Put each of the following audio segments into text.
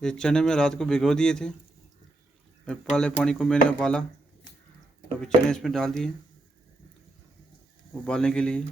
ये चने में रात को भिगो दिए थे, पहले पानी को मैंने उबाला, अभी चने इसमें डाल दिए उबालने के लिए।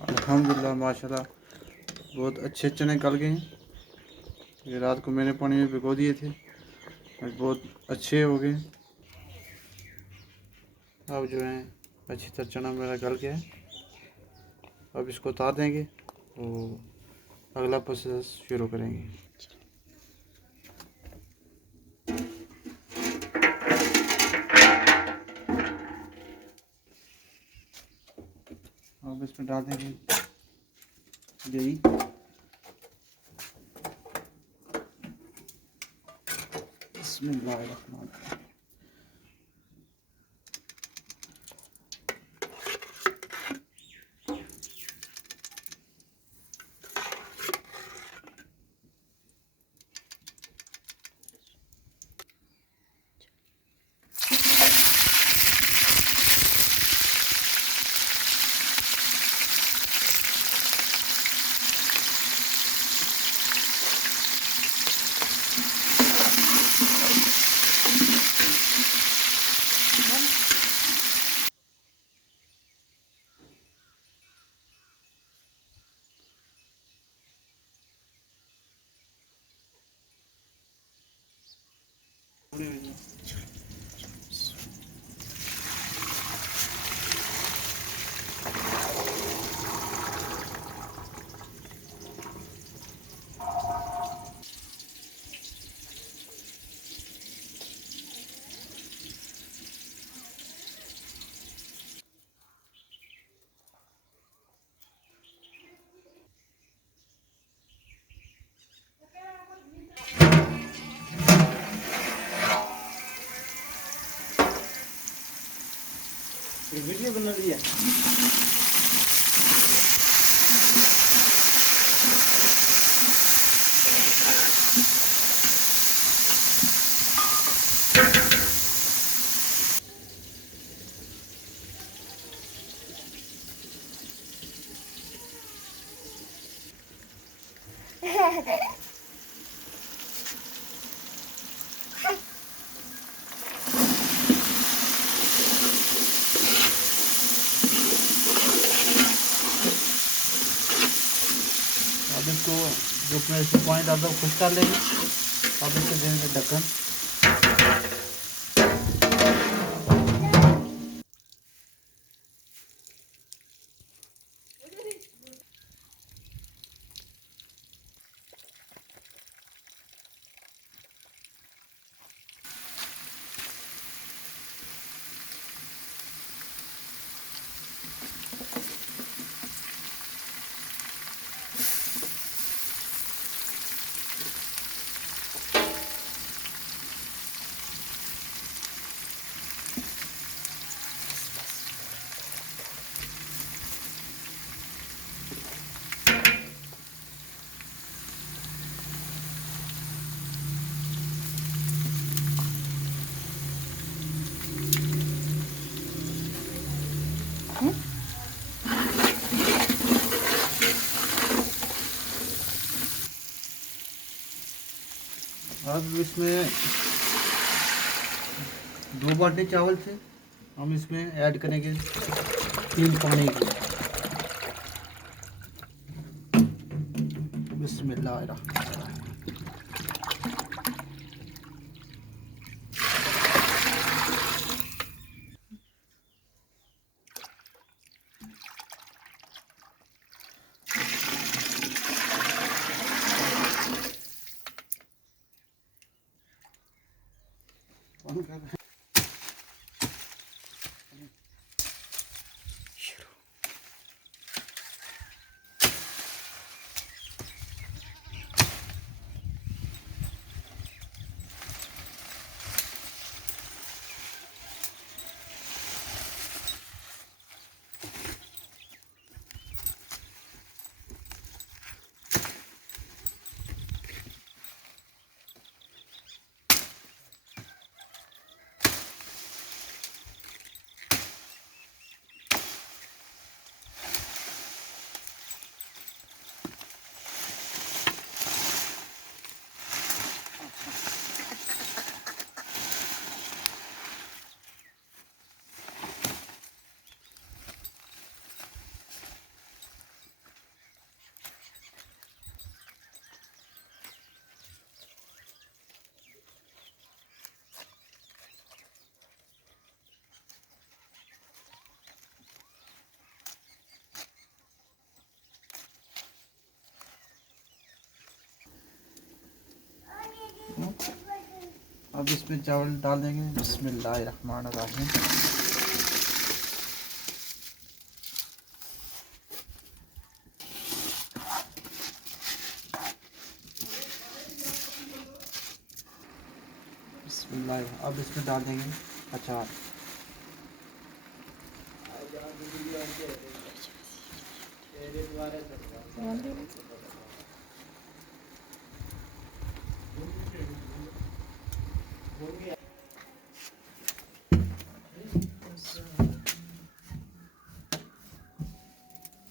अल्हम्दुलिल्लाह माशाल्लाह बहुत अच्छे चने गल गए हैं। ये रात को मैंने पानी में भिगो दिए थे, आज बहुत अच्छे हो गए। अब जो है अच्छी तरह चना मेरा गल गया है। अब इसको उतार देंगे और अगला प्रोसेस शुरू करेंगे। अब इसमें डाल देंगे दही, बिस्मिल्लाहिर्रहमानिर्रहीम। वीडियो बना रही है। अब इसको जो अपने इसमें पानी डालता है खुश कर लेंगे। अब इसको देंगे ढक्कन। अब इसमें 2 बाल्टी चावल थे, हम इसमें ऐड करेंगे 3 पानी की। बिस्मिल्लाहिर्रहमानिर्रहीम। कौन कर रहा है? अब इसमें चावल डाल देंगे। बिस्मिल्लाहिर्रहमानिर्रहीम। बिस्मिल्लाह। अब इसमें डाल देंगे अचार।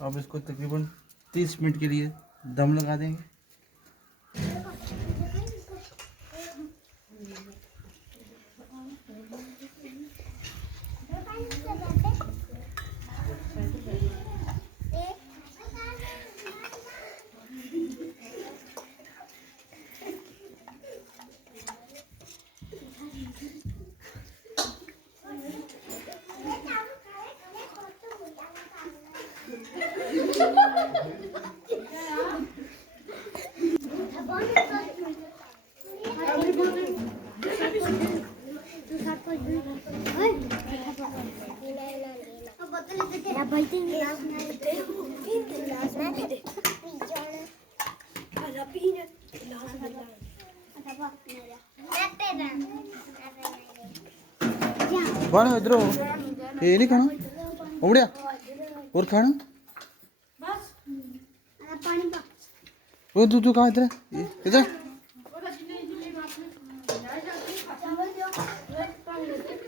अब इसको तकरीबन 30 मिनट के लिए दम लगा देंगे। बड़ा इधर ये नहीं खाना उड़िया और खाना वो तू कहाँ इधर इधर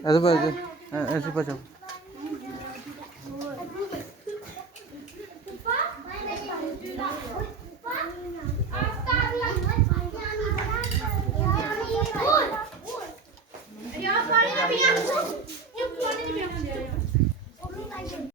ऐसे बचाओ।